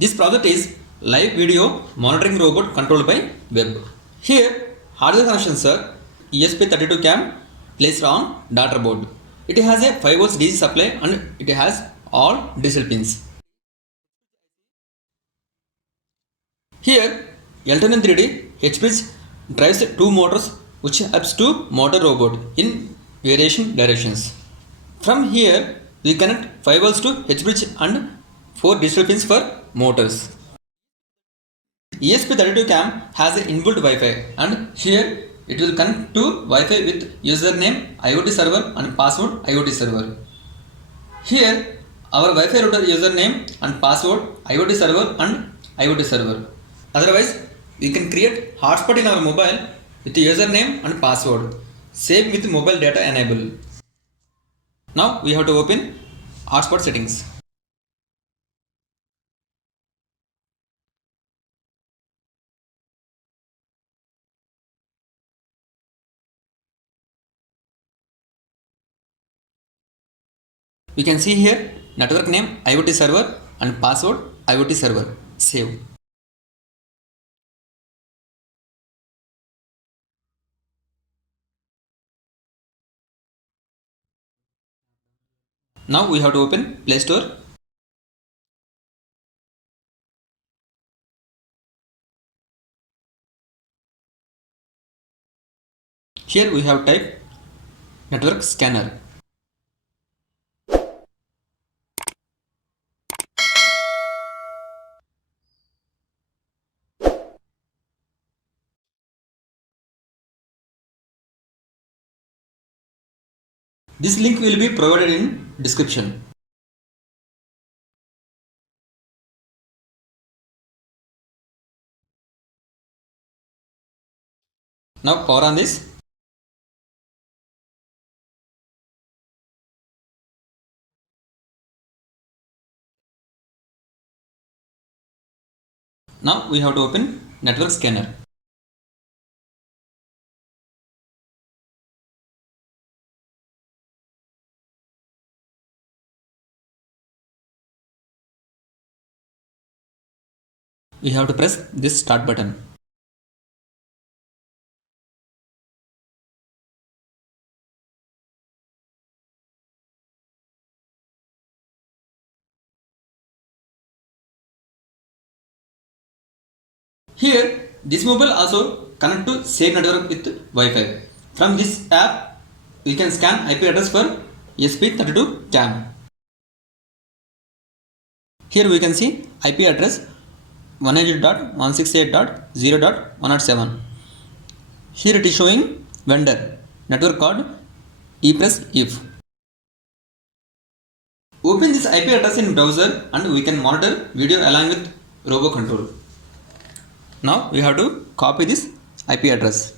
This project is live video monitoring robot controlled by web. Here, hardware connections are ESP32 CAM placed on data board. It has a 5 volts DC supply and it has all digital pins. Here, L10 H-bridge drives two motors which helps to motor robot in variation directions. From here, we connect 5 volts to H-bridge and 4 digital pins for motors. ESP32 CAM has an inbuilt Wi-Fi and here it will connect to Wi-Fi with username IoT server and password IoT server. Here our Wi-Fi router username and password IoT server and IoT server. Otherwise, we can create hotspot in our mobile with the username and password. Save with mobile data enable. Now we have to open hotspot settings. We can see here network name IoT server and password IoT server. Save. Now we have to open Play Store. Here we have type network scanner. This link will be provided in description. Now power on this. Now we have to open network scanner. We have to press this start button. Here, this mobile also connect to same network with Wi-Fi. From this app, we can scan IP address for ESP32 CAM. Here we can see IP address 192.168.0.107. Here it is showing vendor network code EPRESS-IF. Open this IP address in browser and we can monitor video along with robo control. Now we have to copy this IP address.